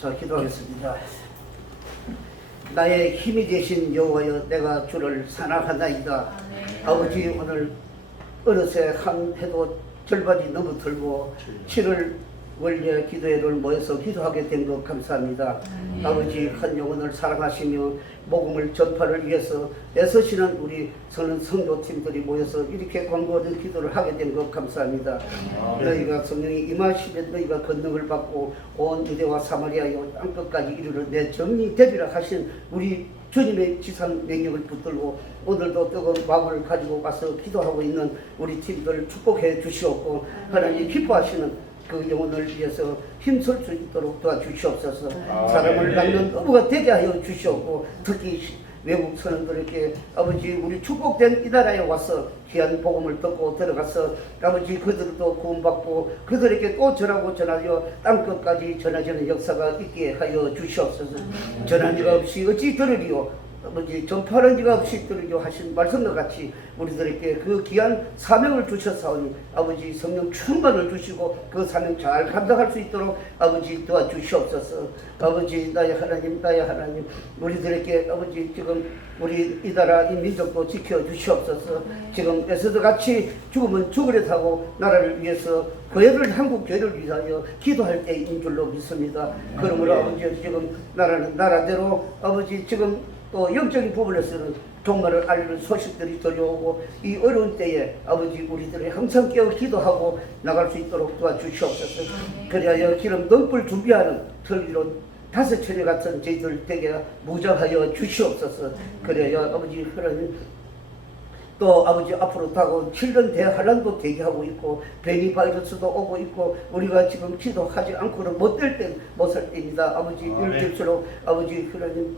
자, 기도하겠습니다. 나의 힘이 되신 여호와여, 내가 주를 사랑하나이다. 아버지, 오늘 어느새 한 해도 절반이 너무 들고 7월 원래 기도회를 모여서 기도하게 된 것 감사합니다. 아버지, 한 영혼을 사랑하시며 복음을 전파를 위해서 애쓰시는 우리 서는 성도팀들이 모여서 이렇게 광고하는 기도를 하게 된 것 감사합니다. 너희가 성령이 임하시면 너희가 권능을 받고 온 유대와 사마리아의 땅끝까지 이르러 내 정리되리라 하신 우리 주님의 지상 명령을 붙들고 오늘도 뜨거운 마음을 가지고 와서 기도하고 있는 우리 팀들 축복해 주시옵고, 하나님 기뻐하시는 그 영혼을 위해서 힘쓸 수 있도록 도와주시옵소서. 사람을 낚는 어부가 되게 하여 주시옵고, 특히 외국 선원들에게 아버지, 우리 축복된 이 나라에 와서 귀한 복음을 듣고 들어가서 아버지, 그들도 구원받고 그들에게 또 전하고 전하여 땅끝까지 전해지는 역사가 있게 하여 주시옵소서. 전한 이가 없이 어찌 들으리요, 아버지, 전파하는 이가 없이 들으려 하신 말씀과 같이 우리들에게 그 귀한 사명을 주셨사오니 아버지, 성령 충만을 주시고 그 사명 잘 감당할 수 있도록 아버지 도와주시옵소서. 아버지, 나의 하나님, 나의 하나님, 우리들에게 아버지, 지금 우리 이 나라 이 민족도 지켜주시옵소서. 지금 에서도 같이 죽으면 죽으려 하고 나라를 위해서 교회를, 한국 교회를 위하여 기도할 때인 줄로 믿습니다. 그러므로 아버지, 지금 나라는 나라대로 아버지, 지금 또 영적인 부분에서는 종말을 알리는 소식들이 들려오고 이 어려운 때에 아버지, 우리들이 항상 깨어 기도하고 나갈 수 있도록 도와주시옵소서. 그리하여 기름 덩불 준비하는 틀리로 5처녀 같은 저희들 되게 무장하여 주시옵소서. 그래야 아버지, 하나님, 또 아버지, 앞으로 다가온 7년 대환란도 대기하고 있고 변이 바이러스도 오고 있고 우리가 지금 기도하지 않고는 못될 때 못살 때입니다. 아버지, 일일수록 아버지, 하나님,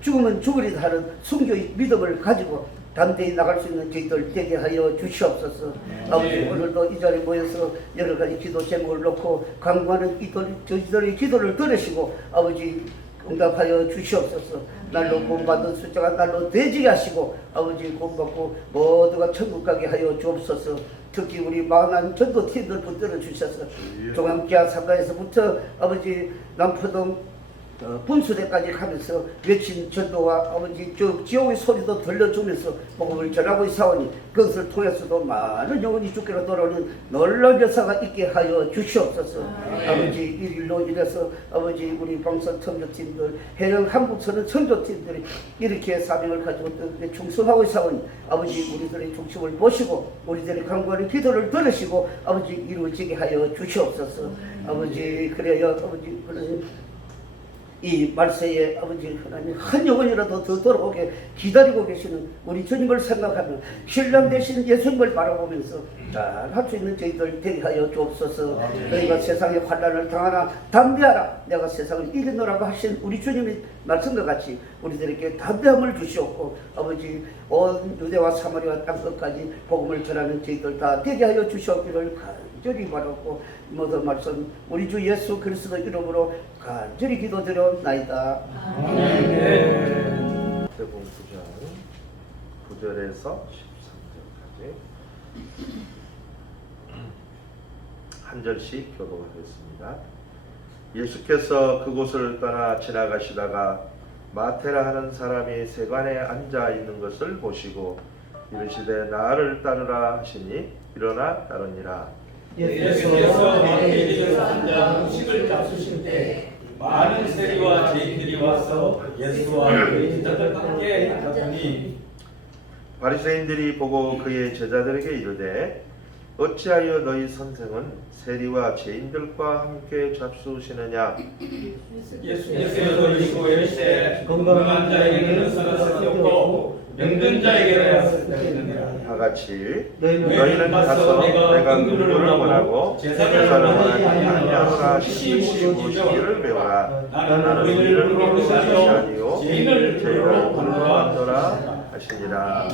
죽으면 죽으리다 하는 순교의 믿음을 가지고 담대히 나갈 수 있는 저희들 되게 하여 주시옵소서. 아버지, 오늘도 이 자리에 모여서 여러 가지 기도 제목을 놓고 강구하는 저희들의 기도를 들으시고 아버지, 응답하여 주시옵소서. 날로 구원받는 숫자가 날로 되지게 하시고 아버지, 구원받고 모두가 천국 가게 하여 주옵소서. 특히 우리 만한 전도팀들 붙들어 주셔서 종암기아 상가에서부터 아버지, 남포동 분수대까지 가면서 외친 전도와 아버지, 지옥의 소리도 들려주면서 복음을 전하고 있사오니 그것을 통해서도 많은 영혼이 주께로 돌아오는 놀라운 역사가 있게 하여 주시옵소서. 아버지, 이 일로 인해서 아버지, 우리 방선 선교팀들, 해영 한국선은 선교팀들이 이렇게 사명을 가지고 충성하고 있사오니 아버지, 우리들의 중심을 보시고 우리들의 간구하는 기도를 들으시고 아버지, 이루어지게 하여 주시옵소서. 아버지, 그래야 아버지, 하나님, 이 말세에 아버지, 하나님, 한 영혼이라도 더 돌아오게 기다리고 계시는 우리 주님을 생각하며 신랑 되신 예수님을 바라보면서 잘 할 수 있는 저희들 되게 하여 주옵소서. 너희가 세상의 환난을 당하나 담대하라, 내가 세상을 이기노라고 하신 우리 주님의 말씀과 같이 우리들에게 담대함을 주시옵고 아버지, 온 유대와 사마리아 땅끝까지 복음을 전하는 저희들 다 되게 하여 주시옵기를 간절히 바라고 모든 말씀 우리 주 예수 그리스도 이름으로 간절히 기도드려옵나이다. 아멘. 대본 9장 9절에서 13절까지 한 절씩 교독하겠습니다. 예수께서 그곳을 떠나 지나가시다가 마테라 하는 사람이 세관에 앉아 있는 것을 보시고 이르시되 나를 따르라 하시니 일어나 따르니라. 예수께서 마테에서 앉아 음식을 잡수실 때 많은 세리와 죄인들이 와서 예수와 그의 제자들 함께 앉았더니 바리새인들이 보고 그의 제자들에게 이르되 어찌하여 너희 선생은 세리와 죄인들과 함께 잡수시느냐. 예수께서 이르시고 이르시되 건강한 자에게는 쓰러짐이 없고 병든 자에게는 쓰러짐이니라. 다같이 너희는 가서 내가 긍휼을 원하고 제사를 원하지 아니하노라 하시기를 배우라. 나는 의인을 부르는 것이 아니요 죄인을 부르노라 하시니라.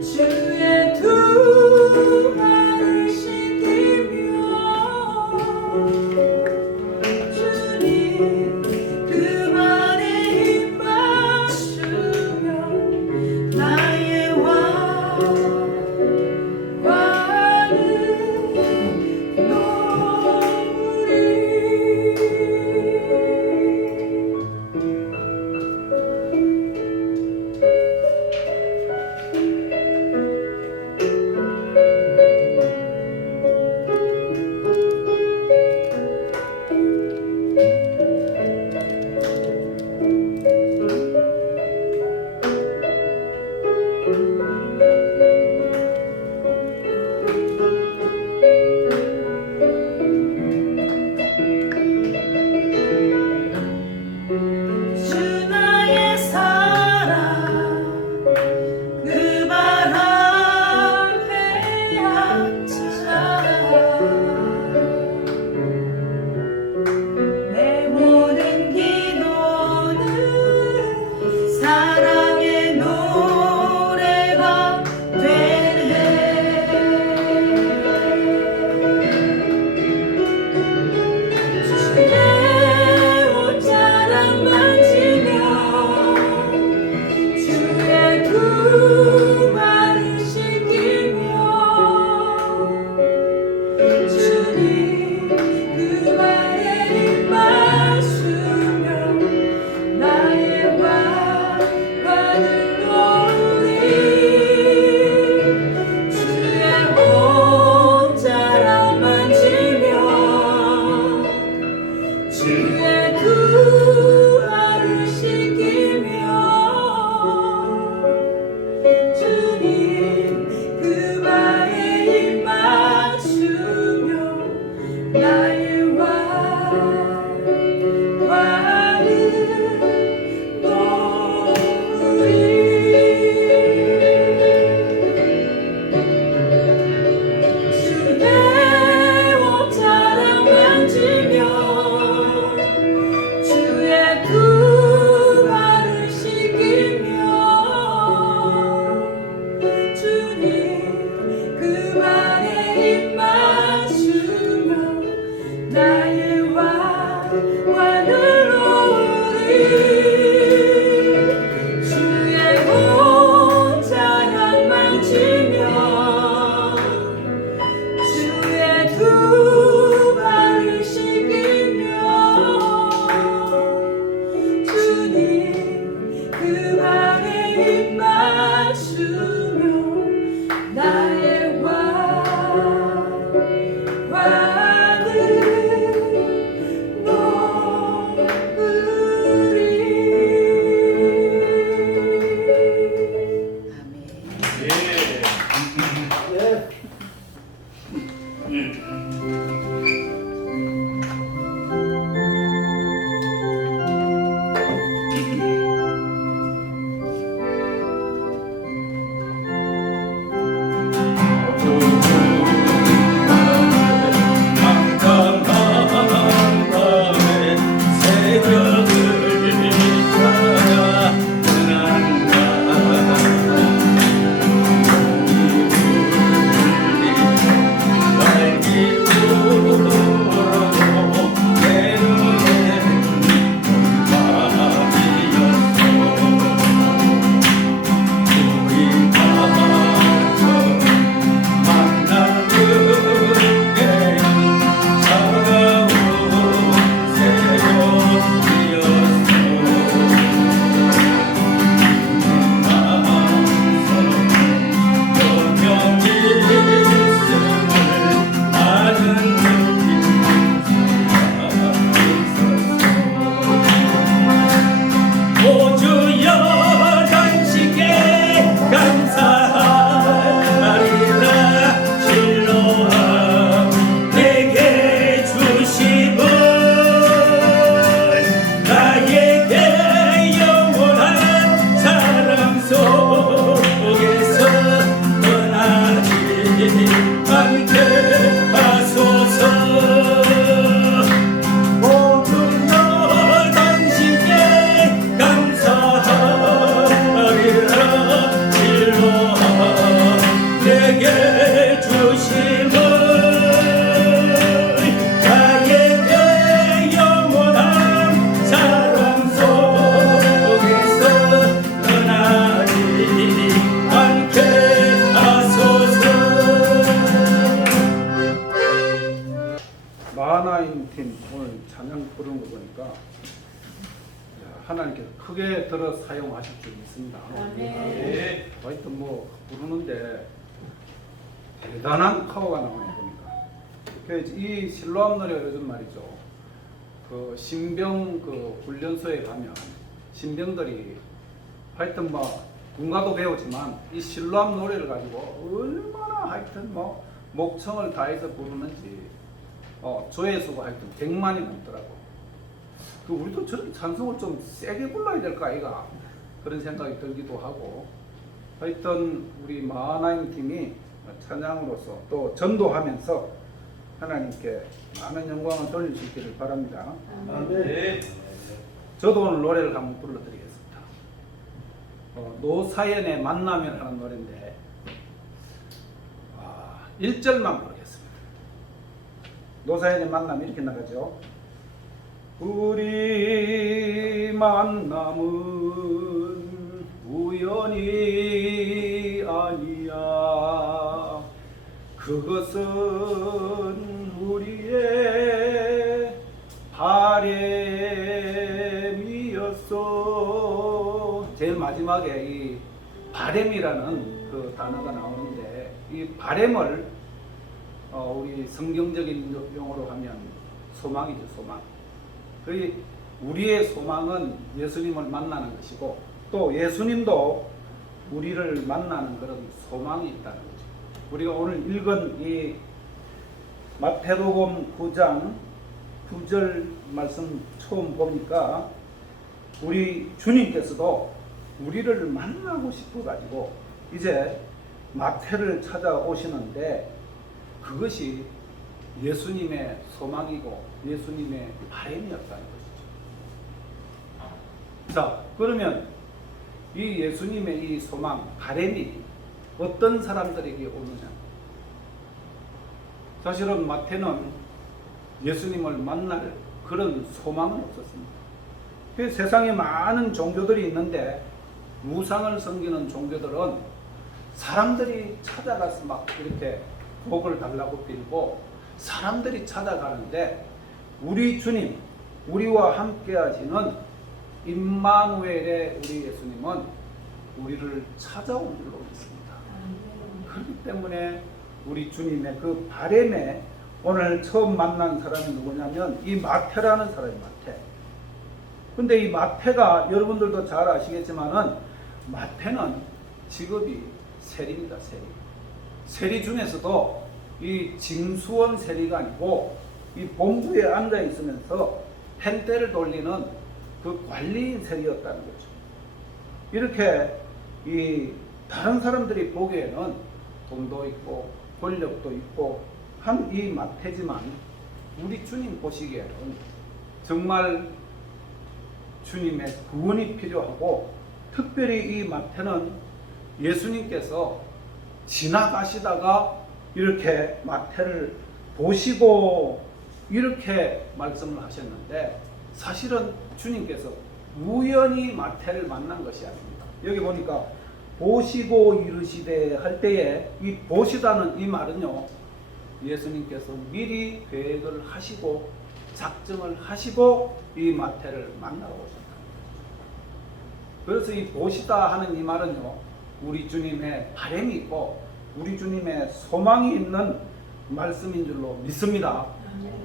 주의 두 발을 씻기며 마하나임 팀 오늘 찬양 부르는 거 보니까 야, 하나님께서 크게 들어 사용하실 줄 믿습니다. 하여튼 뭐 부르는데 대단한 파워가 나오네 보니까. 그래서 이 실로암 노래가 요즘 말이죠. 그 신병 그 훈련소에 가면 신병들이 하여튼 뭐 군가도 배우지만 이 실로암 노래를 가지고 얼마나 하여튼 뭐 목청을 다해서 부르는지 조회수가 하여튼 100만이 넘더라고. 그 우리도 저런 찬송을 좀 세게 불러야 될까 아이가 그런 생각이 들기도 하고. 하여튼 우리 마하나임 팀이 찬양으로서 또 전도하면서 하나님께 많은 영광을 돌릴 수 있기를 바랍니다. 아멘. 저도 오늘 노래를 한번 불러드리겠습니다. 노사연의 만나면 하는 노래인데 1절만 부르겠습니다. 노사연의 만남 이렇게 나가죠. 우리 만남은 우연이 아니야. 그것은 우리의 바램이었어. 제일 마지막에 이 바램이라는 그 단어가 나오는데 이 바램을 우리 성경적인 용어로 하면 소망이죠, 소망. 우리의 소망은 예수님을 만나는 것이고 또 예수님도 우리를 만나는 그런 소망이 있다는 거죠. 우리가 오늘 읽은 이 마태복음 9장 9절 말씀 처음 보니까 우리 주님께서도 우리를 만나고 싶어 가지고 이제 마태를 찾아오시는데 그것이 예수님의 소망이고 예수님의 바램이었다는 것이죠. 자, 그러면 이 예수님의 이 소망, 바램이 어떤 사람들에게 오느냐? 사실은 마태는 예수님을 만날 그런 소망은 없었습니다. 그 세상에 많은 종교들이 있는데 우상을 섬기는 종교들은 사람들이 찾아가서 막 이렇게 복을 달라고 빌고 사람들이 찾아가는데 우리 주님, 우리와 함께 하시는 임마누엘의 우리 예수님은 우리를 찾아온 줄로 믿습니다. 그렇기 때문에 우리 주님의 그 바램에 오늘 처음 만난 사람이 누구냐면 이 마태라는 사람이 마태. 근데 이 마태가 여러분들도 잘 아시겠지만은 마태는 직업이 세리입니다. 세리 중에서도 이 징수원 세리가 아니고 이 본부에 앉아 있으면서 펜대를 돌리는 그 관리인 세리였다는 거죠. 이렇게 이 다른 사람들이 보기에는 돈도 있고 권력도 있고 한 이 마태지만 우리 주님 보시기에는 정말 주님의 구원이 필요하고 특별히 이 마태는 예수님께서 지나가시다가 이렇게 마태를 보시고 이렇게 말씀을 하셨는데 사실은 주님께서 우연히 마태를 만난 것이 아닙니다. 여기 보니까 보시고 이르시되 할 때에 이 보시다는 이 말은요 예수님께서 미리 계획을 하시고 작정을 하시고 이 마태를 만나러 오셨다. 그래서 이 보시다 하는 이 말은요 우리 주님의 바램이 있고 우리 주님의 소망이 있는 말씀인 줄로 믿습니다.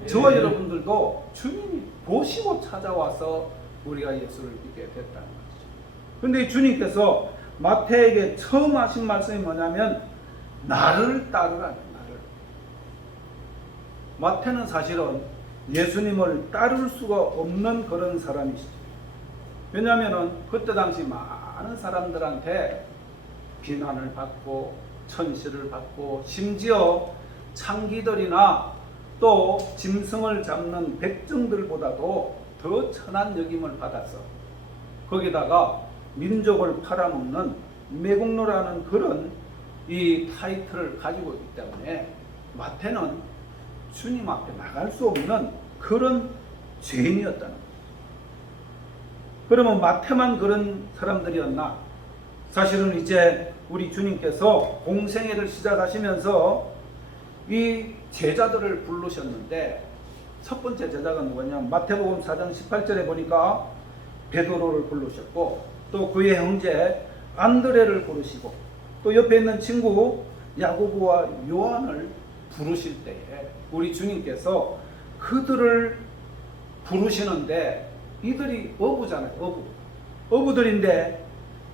저와 여러분들도 주님이 보시고 찾아와서 우리가 예수를 믿게 됐다는 것이죠. 그런데 주님께서 마태에게 처음 하신 말씀이 뭐냐면 나를 따르라는 나를. 마태는 사실은 예수님을 따를 수가 없는 그런 사람이시죠. 왜냐하면 그때 당시 많은 사람들한테 비난을 받고 천시를 받고 심지어 창기들이나 또 짐승을 잡는 백정들보다도 더 천한 여김을 받아서 거기다가 민족을 팔아먹는 매국노라는 그런 이 타이틀을 가지고 있기 때문에 마태는 주님 앞에 나갈 수 없는 그런 죄인이었다는 거죠. 그러면 마태만 그런 사람들이었나? 사실은 이제 우리 주님께서 공생애를 시작하시면서 이 제자들을 부르셨는데 첫 번째 제자가 누구냐? 마태복음 4장 18절에 보니까 베드로를 부르셨고 또 그의 형제 안드레를 부르시고 또 옆에 있는 친구 야고보와 요한을 부르실 때에 우리 주님께서 그들을 부르시는데 이들이 어부잖아요. 어부들인데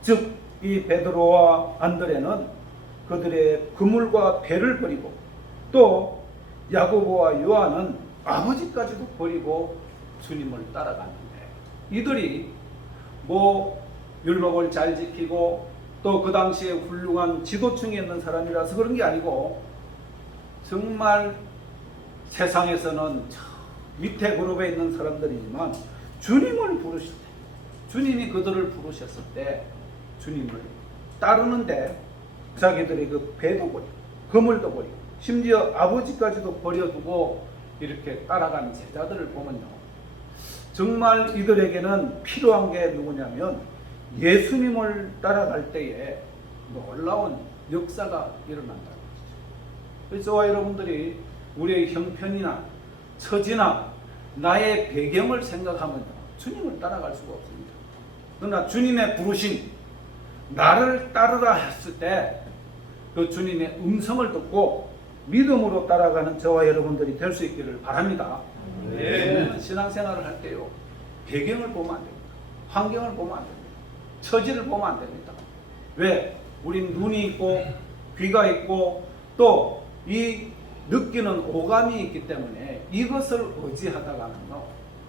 즉 이 베드로와 안드레는 그들의 그물과 배를 버리고 또 야고보와 요한은 아버지까지도 버리고 주님을 따라갔는데 이들이 뭐 율법을 잘 지키고 또 그 당시에 훌륭한 지도층에 있는 사람이라서 그런 게 아니고 정말 세상에서는 밑에 그룹에 있는 사람들이지만 주님을 부르실 때 주님이 그들을 부르셨을 때 주님을 따르는데 자기들의 그 배도 버리고 그물도 버리고 심지어 아버지까지도 버려두고 이렇게 따라가는 제자들을 보면요 정말 이들에게는 필요한 게 누구냐면 예수님을 따라갈 때에 놀라운 역사가 일어난다는 것이죠. 그래서 저와 여러분들이 우리의 형편이나 처지나 나의 배경을 생각하면 주님을 따라갈 수가 없습니다. 그러나 주님의 부르심 나를 따르라 했을 때 그 주님의 음성을 듣고 믿음으로 따라가는 저와 여러분들이 될 수 있기를 바랍니다. 네. 신앙생활을 할 때요 배경을 보면 안 됩니다. 환경을 보면 안 됩니다. 처지를 보면 안 됩니다. 왜? 우린 눈이 있고 귀가 있고 또 이 느끼는 오감이 있기 때문에 이것을 의지하다가는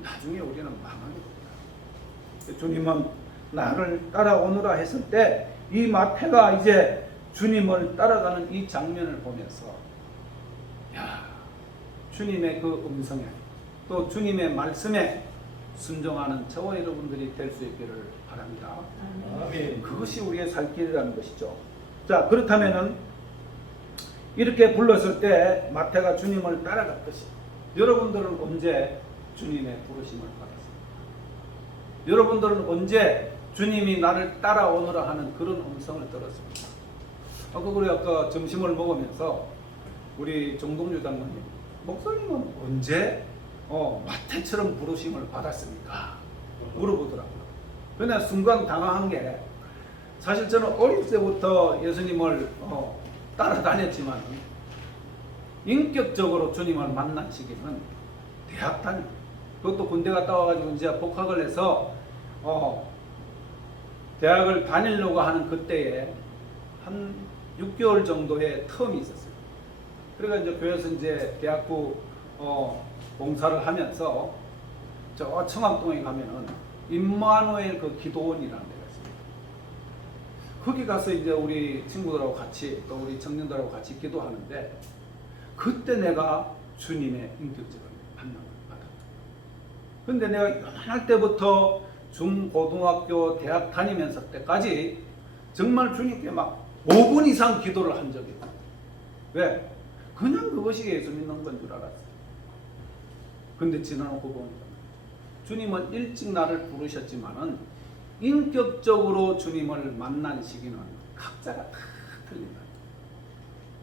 나중에 우리는 망하게 됩니다. 주님은 나를 따라오너라 했을 때 이 마태가 이제 주님을 따라가는 이 장면을 보면서 야, 주님의 그 음성에 또 주님의 말씀에 순종하는 저와 여러분들이 될 수 있기를 바랍니다. 아멘. 그것이 우리의 살 길이라는 것이죠. 자, 그렇다면은 이렇게 불렀을 때 마태가 주님을 따라갔듯이 여러분들은 언제 주님의 부르심을 받았습니까? 여러분들은 언제 주님이 나를 따라오너라 하는 그런 음성을 들었습니다. 아까 점심을 먹으면서 우리 정동주 장로님, 목사님은 언제 마태처럼 부르심을 받았습니까? 물어보더라고요. 그냥 순간 당황한 게 사실 저는 어릴 때부터 예수님을 따라다녔지만 인격적으로 주님을 만난 시기는 대학 다닐 그것도 군대 갔다 와가지고 이제 복학을 해서 대학을 다니려고 하는 그때에 한 6개월 정도의 텀이 있었어요. 그래서 이제 교회에서 이제 대학부 봉사를 하면서 저 청학동에 가면은 임마누엘 그 기도원이라는 데가 있습니다. 거기 가서 이제 우리 친구들하고 같이 또 우리 청년들하고 같이 기도하는데 그때 내가 주님의 인격적인 만남을 받았다. 근데 내가 연할 때부터 중고등학교 대학 다니면서 때까지 정말 주님께 막 5분 이상 기도를 한 적이 있다. 왜? 그냥 그것이 예수 믿는 건 줄 알았어요. 근데 지나놓고 보니까 주님은 일찍 나를 부르셨지만은 인격적으로 주님을 만난 시기는 각자가 다 틀린다.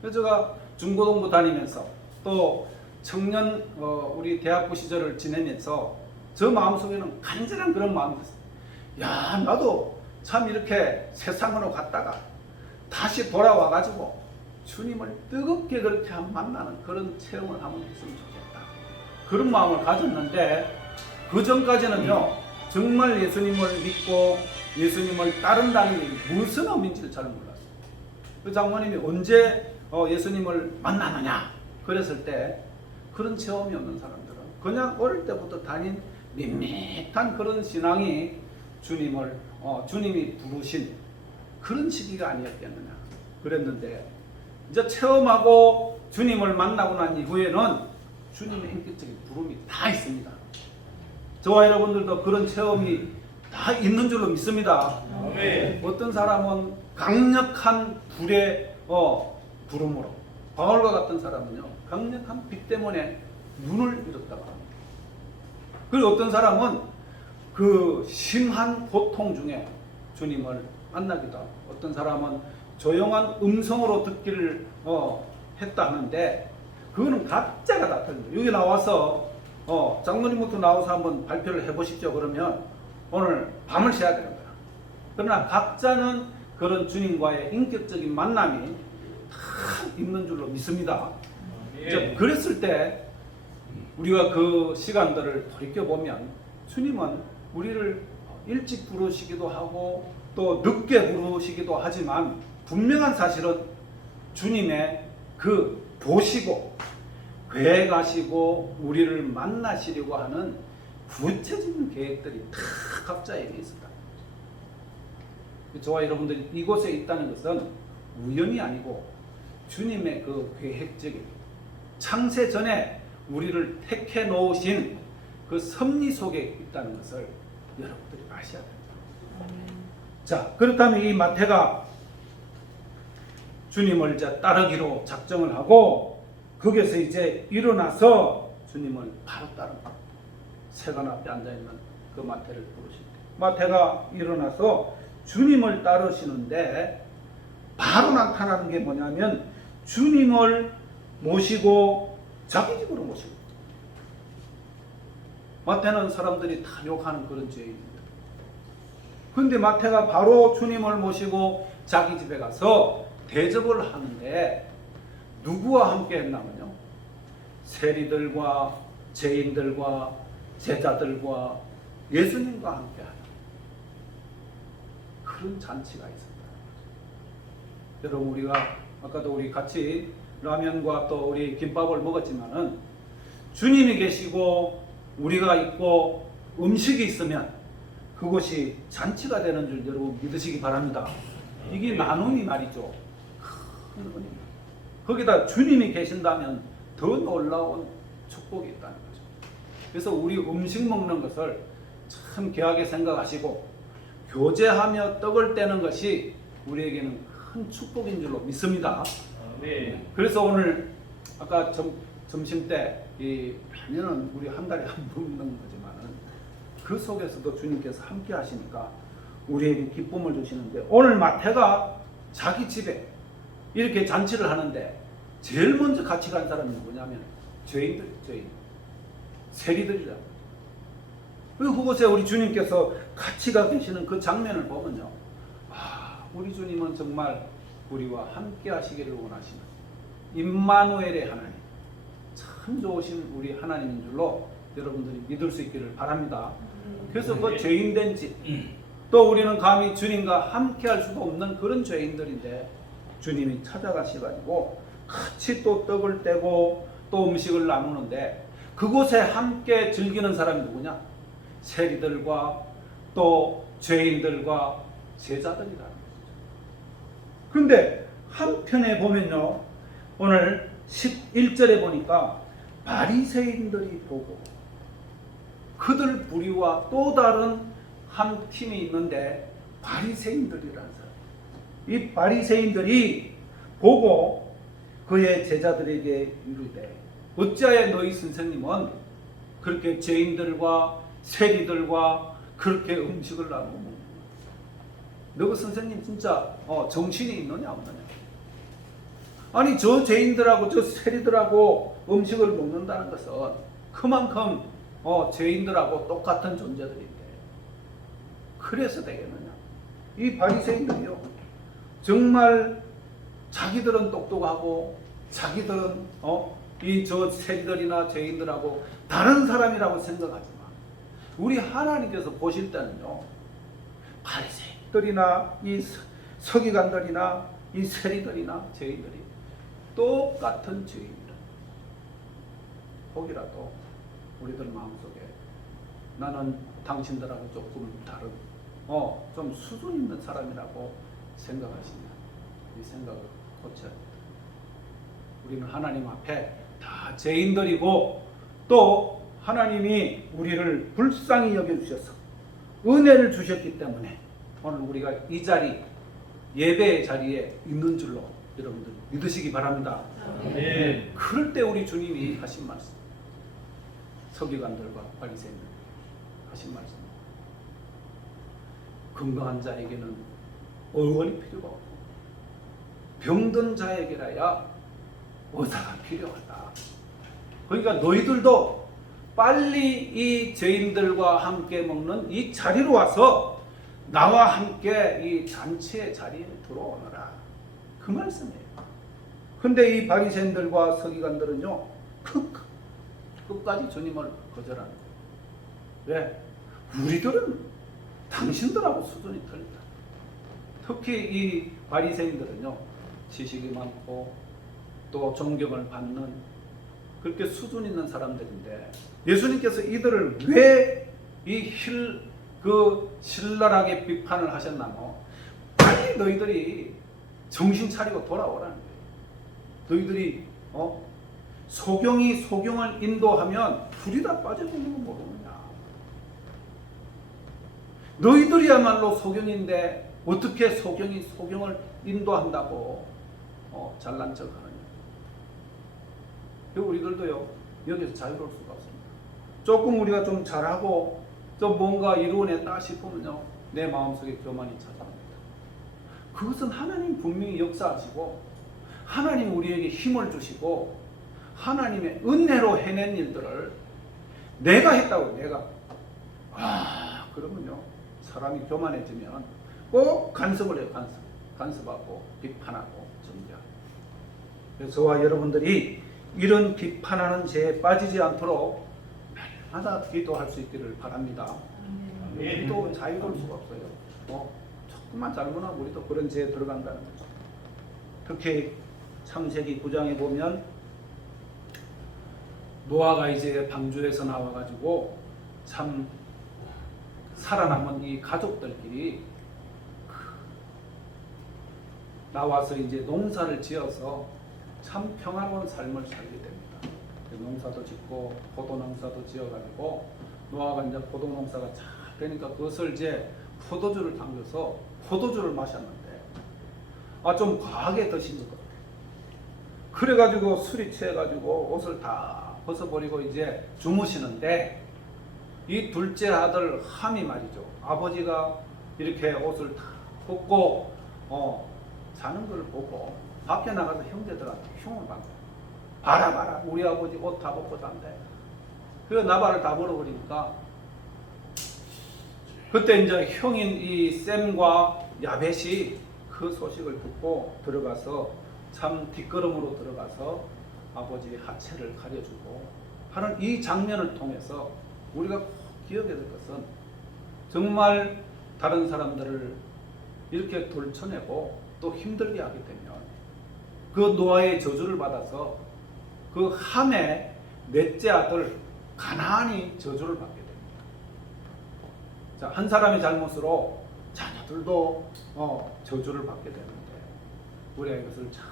그래서 제가 중고등부 다니면서 또 청년 우리 대학부 시절을 지내면서 저 마음속에는 간절한 그런 마음이 있었어요. 야, 나도 참 이렇게 세상으로 갔다가 다시 돌아와가지고 주님을 뜨겁게 그렇게 만나는 그런 체험을 한번 했으면 좋겠다. 그런 마음을 가졌는데 그 전까지는요 정말 예수님을 믿고 예수님을 따른다는 게 무슨 의미인지를 잘 몰랐어요. 그 장모님이 언제 예수님을 만나느냐 그랬을 때 그런 체험이 없는 사람들은 그냥 어릴 때부터 다닌 밋밋한 그런 신앙이 주님이 부르신 그런 시기가 아니었겠느냐 그랬는데 이제 체험하고 주님을 만나고 난 이후에는 주님의 인격적인 부름이 다 있습니다. 저와 여러분들도 그런 체험이 다 있는 줄로 믿습니다. 아멘. 어떤 사람은 강력한 불의 부름으로 바울과 같은 사람은요 강력한 빛 때문에 눈을 잃었다고 합니다. 그리고 어떤 사람은 그 심한 고통 중에 주님을 만나기도 하고 어떤 사람은 조용한 음성으로 듣기를 했다는데 그거는 각자가 다 틀립니다. 여기 나와서 장로님부터 나와서 한번 발표를 해보십시오. 그러면 오늘 밤을 새야 되는 거야. 그러나 각자는 그런 주님과의 인격적인 만남이 다 있는 줄로 믿습니다. 이제 그랬을 때 우리가 그 시간들을 돌이켜보면 주님은 우리를 일찍 부르시기도 하고 또 늦게 부르시기도 하지만 분명한 사실은 주님의 그 보시고 계획하시고 우리를 만나시려고 하는 구체적인 계획들이 다 각자에게 있었다. 저와 여러분들이 이곳에 있다는 것은 우연이 아니고 주님의 그 계획적인 창세 전에 우리를 택해 놓으신 그 섭리 속에 있다는 것을 여러분들이 아셔야 됩니다. 자, 그렇다면 이 마태가 주님을 이제 따르기로 작정을 하고 거기서 이제 일어나서 주님을 바로 따릅니다. 세관 앞에 앉아있는 그 마태를 부르실 때 마태가 일어나서 주님을 따르시는데 바로 나타나는 게 뭐냐면 주님을 모시고 자기 집으로 모시고. 마태는 사람들이 다 욕하는 그런 죄인입니다. 그런데 마태가 바로 주님을 모시고 자기 집에 가서 대접을 하는데 누구와 함께 했냐면요, 세리들과 죄인들과 제자들과 예수님과 함께 하는 그런 잔치가 있었다. 여러분, 우리가 아까도 우리 같이 라면과 또 우리 김밥을 먹었지만은 주님이 계시고 우리가 있고 음식이 있으면 그것이 잔치가 되는 줄 여러분 믿으시기 바랍니다. 이게 나눔이 말이죠. 큰 은혜입니다. 거기다 주님이 계신다면 더 놀라운 축복이 있다는 거죠. 그래서 우리 음식 먹는 것을 참 귀하게 생각하시고 교제하며 떡을 떼는 것이 우리에게는 큰 축복인 줄로 믿습니다. 네. 그래서 오늘 아까 점심 때 이 라면은 우리 한 달에 한 번 먹는 거지만은 그 속에서도 주님께서 함께 하시니까 우리에게 기쁨을 주시는데 오늘 마태가 자기 집에 이렇게 잔치를 하는데 제일 먼저 같이 간 사람이 누구냐면 죄인들, 세리들이라고. 그곳에 우리 주님께서 같이 가 계시는 그 장면을 보면요, 우리 주님은 정말 우리와 함께 하시기를 원하시는 임마누엘의 하나님, 참 좋으신 우리 하나님인 줄로 여러분들이 믿을 수 있기를 바랍니다. 그래서 그 죄인된 집, 또 우리는 감히 주님과 함께 할 수도 없는 그런 죄인들인데 주님이 찾아가셔가지고 같이 또 떡을 떼고 또 음식을 나누는데 그곳에 함께 즐기는 사람이 누구냐? 세리들과 또 죄인들과 제자들이라는 것이죠. 그런데 한편에 보면요, 오늘 11절에 보니까 바리새인들이 보고 그들 부리와 또 다른 한 팀이 있는데 바리새인들이라는 사람. 이 바리새인들이 보고 그의 제자들에게 이르되 어찌하여 너희 선생님은 그렇게 죄인들과 세리들과 그렇게 음식을 나누고 먹는 거야? 너그 선생님 진짜 정신이 있느냐 없느냐? 아니 저 죄인들하고 저 세리들하고 음식을 먹는다는 것은 그만큼 죄인들하고 똑같은 존재들인데 그래서 되겠느냐? 이 바리새인들이요, 정말 자기들은 똑똑하고 자기들은 이 저 세리들이나 죄인들하고 다른 사람이라고 생각하지만 우리 하나님께서 보실 때는요, 바리새인들이나 이 서기관들이나 이 세리들이나 죄인들이 똑같은 죄인이라. 혹이라도 우리들 마음속에 나는 당신들하고 조금 다른 좀 수준 있는 사람이라고 생각하시면 이 생각을 고쳐야 합니다. 우리는 하나님 앞에 다 죄인들이고 또 하나님이 우리를 불쌍히 여겨주셔서 은혜를 주셨기 때문에 오늘 우리가 이 자리, 예배의 자리에 있는 줄로 여러분들 믿으시기 바랍니다. 네. 그럴 때 우리 주님이 하신 말씀, 서기관들과 바리새인들 하신 말씀, 건강한 자에게는 의원이 필요가 없고 병든 자에게라야 의사가 필요하다. 그러니까 너희들도 빨리 이 죄인들과 함께 먹는 이 자리로 와서 나와 함께 이 잔치의 자리에 들어오너라. 그 말씀이에요. 근데 이 바리새인들과 서기관들은요, 끝까지 주님을 거절하는 거예요. 왜? 우리들은 당신들하고 수준이 틀리다. 특히 이 바리새인들은요, 지식이 많고 또 존경을 받는 그렇게 수준 있는 사람들인데, 예수님께서 이들을 왜 이 신랄하게 비판을 하셨나요? 빨리 너희들이 정신 차리고 돌아오라는 거예요. 너희들이 소경이 소경을 인도하면 불이 다 빠져있는 거 모르느냐. 너희들이야말로 소경인데 어떻게 소경이 소경을 인도한다고 잘난 척 하느냐. 우리들도요, 여기서 자유로울 수가 없습니다. 조금 우리가 좀 잘하고 좀 뭔가 이루어냈다 싶으면요, 내 마음속에 교만이 찾아옵니다. 그것은 하나님 분명히 역사하시고 하나님 우리에게 힘을 주시고 하나님의 은혜로 해낸 일들을 내가 했다고, 내가. 그러면요, 사람이 교만해지면 꼭 간섭을 해요. 간섭하고 비판하고 정죄하고. 그래서 저와 여러분들이 이런 비판하는 죄에 빠지지 않도록 날마다 기도할 수 있기를 바랍니다. 우리도 자유로울 수가 없어요. 조금만 잘못하면 우리도 그런 죄에 들어간다는 거죠. 특히 창세기 9장에 보면 노아가 이제 방주에서 나와가지고 참 살아남은 이 가족들끼리 나와서 이제 농사를 지어서 참 평화로운 삶을 살게 됩니다. 농사도 짓고 포도농사도 지어가지고 노아가 이제 포도농사가 잘 되니까 그것을 이제 포도주를 담겨서 포도주를 마셨는데 좀 과하게 드신 것 같아요. 그래가지고 술이 취해가지고 옷을 다 벗어버리고 이제 주무시는데 이 둘째 아들 함이 말이죠. 아버지가 이렇게 옷을 다 벗고 자는 걸 보고 밖에 나가서 형제들한테 흉을 받는 거야. 봐라 우리 아버지 옷 다 벗고 잔대. 그래서 나발을 다 벌어버리니까 그때 이제 형인 이 셈과 야벳이 그 소식을 듣고 들어가서 참 뒷걸음으로 들어가서 아버지의 하체를 가려주고 하는 이 장면을 통해서 우리가 꼭 기억해야 될 것은 정말 다른 사람들을 이렇게 돌쳐내고 또 힘들게 하게 되면 그 노아의 저주를 받아서 그 함의 넷째 아들 가나안이 저주를 받게 됩니다. 자, 한 사람의 잘못으로 자녀들도 저주를 받게 되는데 우리가 이것을 잘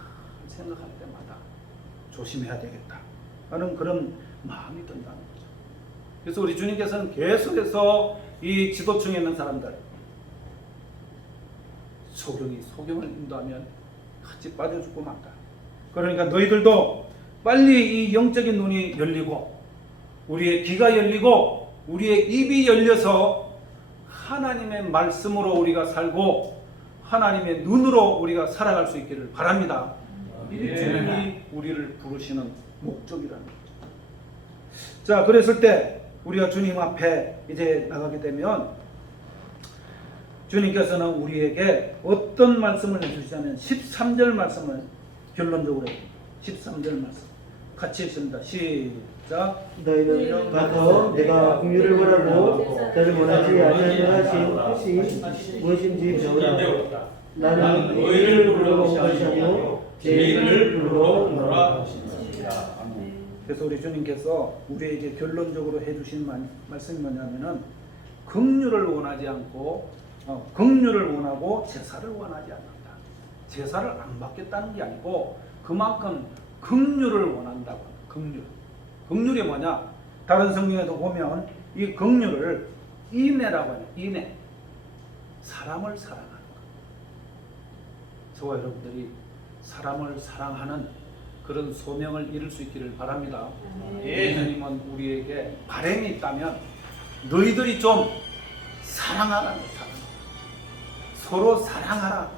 생각할 때마다 조심해야 되겠다 하는 그런 마음이 든다는 거죠. 그래서 우리 주님께서는 계속해서 이 지도층에 있는 사람들 소경을 인도하면 같이 빠져 죽고 만다. 그러니까 너희들도 빨리 이 영적인 눈이 열리고 우리의 귀가 열리고 우리의 입이 열려서 하나님의 말씀으로 우리가 살고 하나님의 눈으로 우리가 살아갈 수 있기를 바랍니다. 이게 주님이 우리를 부르시는 목적이라는 거죠. 자, 그랬을 때 우리가 주님 앞에 이제 나가게 되면 주님께서는 우리에게 어떤 말씀을 해주시냐면 13절 말씀을 결론적으로 해요. 13절 말씀 같이 읽습니다. 시작. 너희는 가서 내가 긍휼을 원하고 너를 원하지 아니하는 하신 뜻이 무엇인지 배우라. 나는 의를 부르러 가시며 죄인을 부르러 오노라 하십니다. 그래서 우리 주님께서 우리에게 결론적으로 해주신 말씀이 뭐냐면은 긍휼을 원하지 않고 긍휼을 원하고 제사를 원하지 않는다. 제사를 안 받겠다는 게 아니고 그만큼 긍휼을 원한다고. 긍휼이 뭐냐? 다른 성경에도 보면 이 긍휼을 인애라고 해요. 인애. 사람을 사랑하는 것. 저와 여러분들이 사람을 사랑하는 그런 소명을 이룰 수 있기를 바랍니다. 예수님은 우리에게 바람이 있다면 너희들이 좀 사랑하라는 거예요. 서로 사랑하라.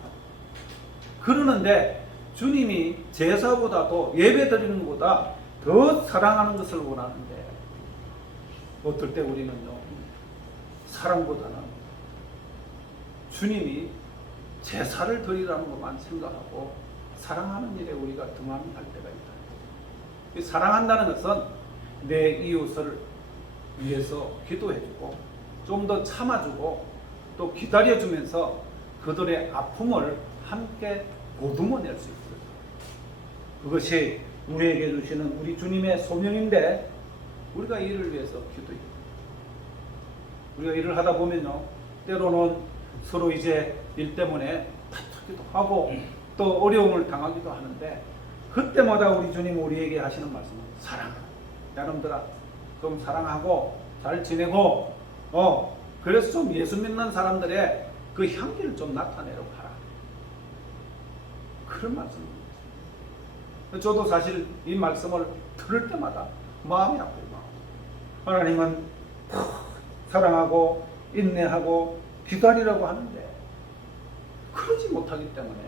그러는데 주님이 제사보다도 예배 드리는 것보다 더 사랑하는 것을 원하는데 어떨 때 우리는요, 사랑보다는 주님이 제사를 드리라는 것만 생각하고 사랑하는 일에 우리가 등한히 할 때가 있다. 이 사랑한다는 것은 내 이웃을 위해서 기도해주고 좀 더 참아주고 또 기다려주면서 그들의 아픔을 함께 보듬어낼 수 있습니다. 그것이 우리에게 주시는 우리 주님의 소명인데 우리가 이를 위해서 기도해요. 우리가 일을 하다 보면요, 때로는 서로 이제 일 때문에 다투기도 하고 또 어려움을 당하기도 하는데 그때마다 우리 주님 우리에게 하시는 말씀은 사랑하라. 여러분들아, 좀 사랑하고 잘 지내고 그래서 좀 예수 믿는 사람들의 그 향기를 좀 나타내려고 하라. 그런 말씀입니다. 저도 사실 이 말씀을 들을 때마다 마음이 아프고 하나님은 사랑하고 인내하고 기다리라고 하는데 그러지 못하기 때문에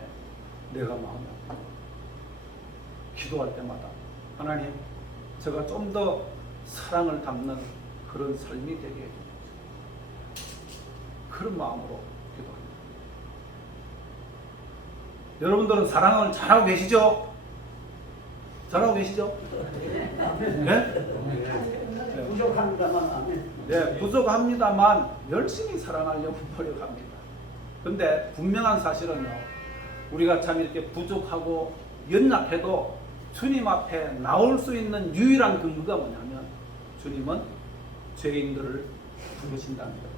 내가 마음이 아프고 기도할 때마다 하나님, 제가 좀 더 사랑을 담는 그런 삶이 되게 해주십시오. 그런 마음으로 기도합니다. 여러분들은 사랑을 잘하고 계시죠? 잘하고 계시죠? 네? 부족합니다만. 네, 부족합니다만 열심히 사랑하려고 노력합니다. 근데 분명한 사실은요, 우리가 참 이렇게 부족하고 연약해도 주님 앞에 나올 수 있는 유일한 근거가 뭐냐면 주님은 죄인들을 부르신다는 거예요.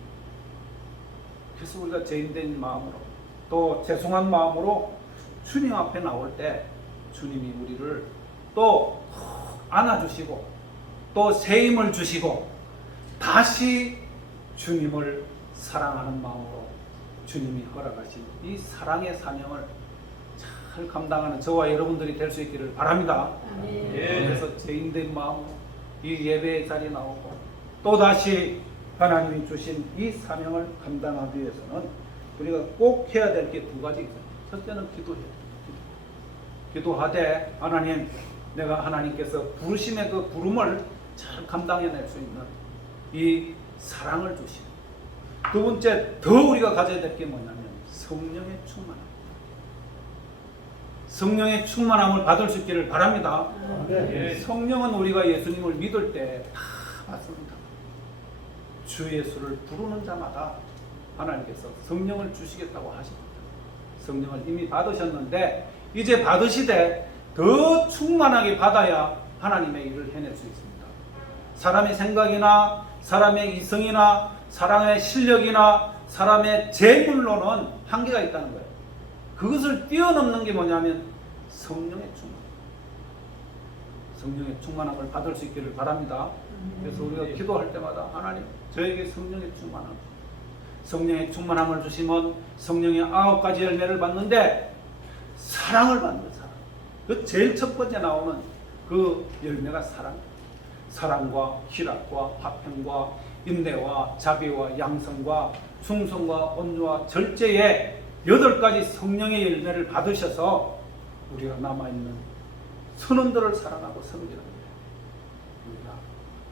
그래서 우리가 죄인된 마음으로 또 죄송한 마음으로 주님 앞에 나올 때 주님이 우리를 또 안아주시고 또 새 힘을 주시고 다시 주님을 사랑하는 마음으로 주님이 허락하신 이 사랑의 사명을 잘 감당하는 저와 여러분들이 될 수 있기를 바랍니다. 그래서 죄인된 마음으로 이 예배의 자리에 나오고 또다시 하나님이 주신 이 사명을 감당하기 위해서는 우리가 꼭 해야 될 게 두 가지 있어요. 첫째는 기도해요. 기도하되 하나님, 내가 하나님께서 부르심의 그 부름을 잘 감당해낼 수 있는 이 사랑을 주시고, 두 번째 더 우리가 가져야 될 게 뭐냐면 성령의 충만함. 성령의 충만함을 받을 수 있기를 바랍니다. 성령은 우리가 예수님을 믿을 때 다 받습니다. 주 예수를 부르는 자마다 하나님께서 성령을 주시겠다고 하십니다. 성령을 이미 받으셨는데 이제 받으시되 더 충만하게 받아야 하나님의 일을 해낼 수 있습니다. 사람의 생각이나 사람의 이성이나 사람의 실력이나 사람의 재물로는 한계가 있다는 거예요. 그것을 뛰어넘는 게 뭐냐면 성령의 충만. 성령의 충만함을 받을 수 있기를 바랍니다. 그래서 우리가 기도할 때마다 하나님, 저에게 성령의 충만함, 성령의 충만함을 주시면 성령의 9가지 열매를 받는데 사랑을 받는 사람. 그 제일 첫 번째 나오는 그 열매가 사랑. 사랑과 희락과 화평과 인내와 자비와 양성과 충성과 온유와 절제의 8가지 성령의 열매를 받으셔서 우리가 남아있는 선원들을 사랑하고 섬기는 거예요.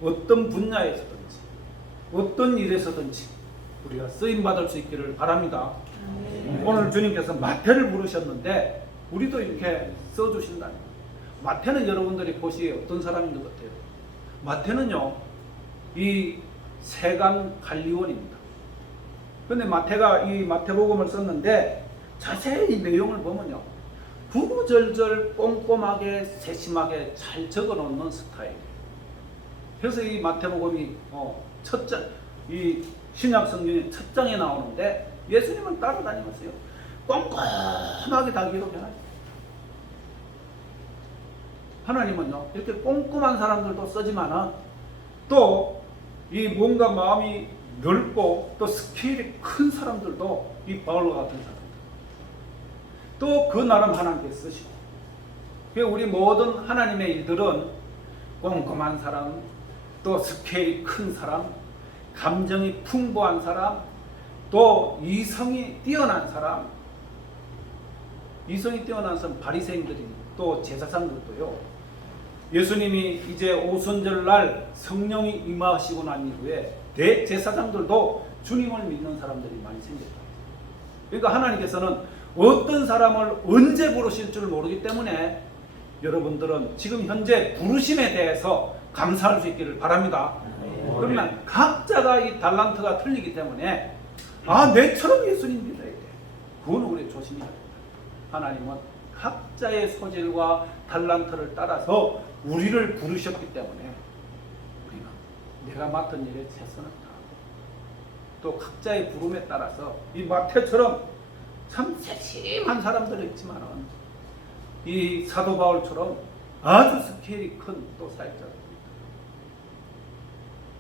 우리가 어떤 분야에서든지 어떤 일에서든지 우리가 쓰임받을 수 있기를 바랍니다. 오늘 주님께서 마태를 부르셨는데 우리도 이렇게 써주신다는 거예요. 마태는 여러분들이 보시기에 어떤 사람인 것 같아요? 마태는요, 이 세간 관리원입니다. 그런데 마태가 이 마태복음을 썼는데 자세히 내용을 보면요, 구구절절 꼼꼼하게 세심하게 잘 적어놓는 스타일이에요. 그래서 이 마태복음이 이 신약 성경의 첫 장에 나오는데 예수님은 따라다니면서요, 꼼꼼하게 다 기록해놔요. 하나님은요, 이렇게 꼼꼼한 사람들도 쓰지만은 또 이 뭔가 마음이 넓고 또 스케일이 큰 사람들도 이 바울과 같은 사람들 또 그 나름 하나님께 쓰시고, 우리 모든 하나님의 일들은 꼼꼼한 사람, 또 스케일이 큰 사람, 감정이 풍부한 사람, 또 이성이 뛰어난 사람, 이성이 뛰어난 사람 바리새인들이 또 제사장들도요, 예수님이 이제 오순절날 성령이 임하시고 난 이후에 대제사장들도 주님을 믿는 사람들이 많이 생겼다. 그러니까 하나님께서는 어떤 사람을 언제 부르실 줄 모르기 때문에 여러분들은 지금 현재 부르심에 대해서 감사할 수 있기를 바랍니다. 그러면 각자가 이 달란트가 틀리기 때문에 내처럼 예수님 믿어야 돼. 그건 우리 조심해야 된다. 하나님은 각자의 소질과 달란트를 따라서 우리를 부르셨기 때문에 우리가 내가 맡은 일에 최선을 다하고 또 각자의 부름에 따라서 이 마태처럼 참 세심한 사람들이 있지만은 이 사도 바울처럼 아주 스케일이 큰 또 사역자들입니다.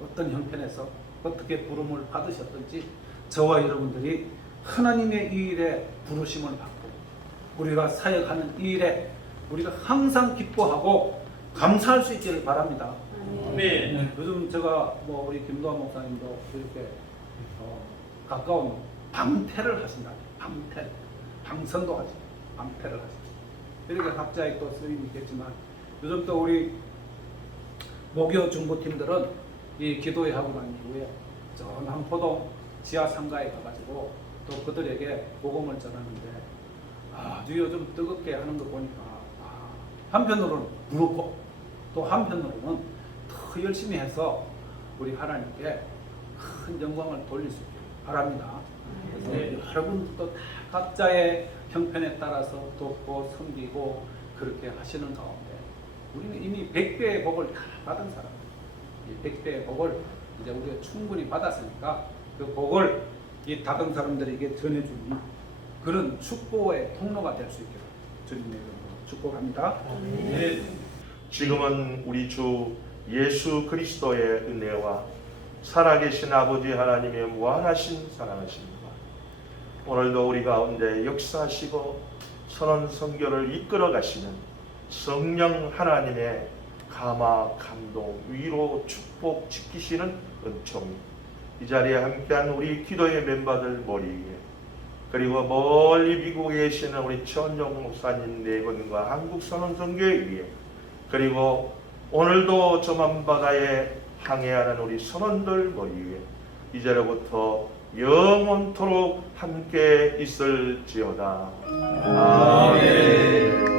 어떤 형편에서 어떻게 부름을 받으셨든지 저와 여러분들이 하나님의 이 일에 부르심을 받고 우리가 사역하는 이 일에 우리가 항상 기뻐하고 감사할 수 있기를 바랍니다. 요즘 제가 우리 김도환 목사님도 이렇게 가까운 방태를 하신다. 방선도 하시고 방태를 하시고 이렇게 각자의 또 쓰임이 있겠지만 요즘 또 우리 목요 중보팀들은 이 기도회 하고 난 이후에 저 남포동 지하 상가에 가가지고 또 그들에게 복음을 전하는데 아주 요즘 뜨겁게 하는 거 보니까 한편으로는 부럽고 또 한편으로는 더 열심히 해서 우리 하나님께 큰 영광을 돌릴 수 있기를 바랍니다. 그래서 여러분들도 다 각자의 형편에 따라서 돕고 섬기고 그렇게 하시는 가운데 우리는 이미 100배의 복을 다 받은 사람들, 이 100배의 복을 이제 우리가 충분히 받았으니까 그 복을 이 다른 사람들에게 전해주는 그런 축복의 통로가 될 수 있기를 주님의 이름으로 축복합니다. 지금은 우리 주 예수 그리스도의 은혜와 살아계신 아버지 하나님의 무한하신 사랑하십니다. 오늘도 우리 가운데 역사하시고 선언 선교를 이끌어 가시는 성령 하나님의 감화, 감동, 위로, 축복, 지키시는 은총, 이 자리에 함께한 우리 기도의 멤버들 머리 위에, 그리고 멀리 미국에 계시는 우리 최원종 목사님 네 분과 한국 선언 선교회 위에, 그리고 오늘도 저 먼바다에 항해하는 우리 선원들 머리 위에 이제로부터 영원토록 함께 있을지어다. 아멘.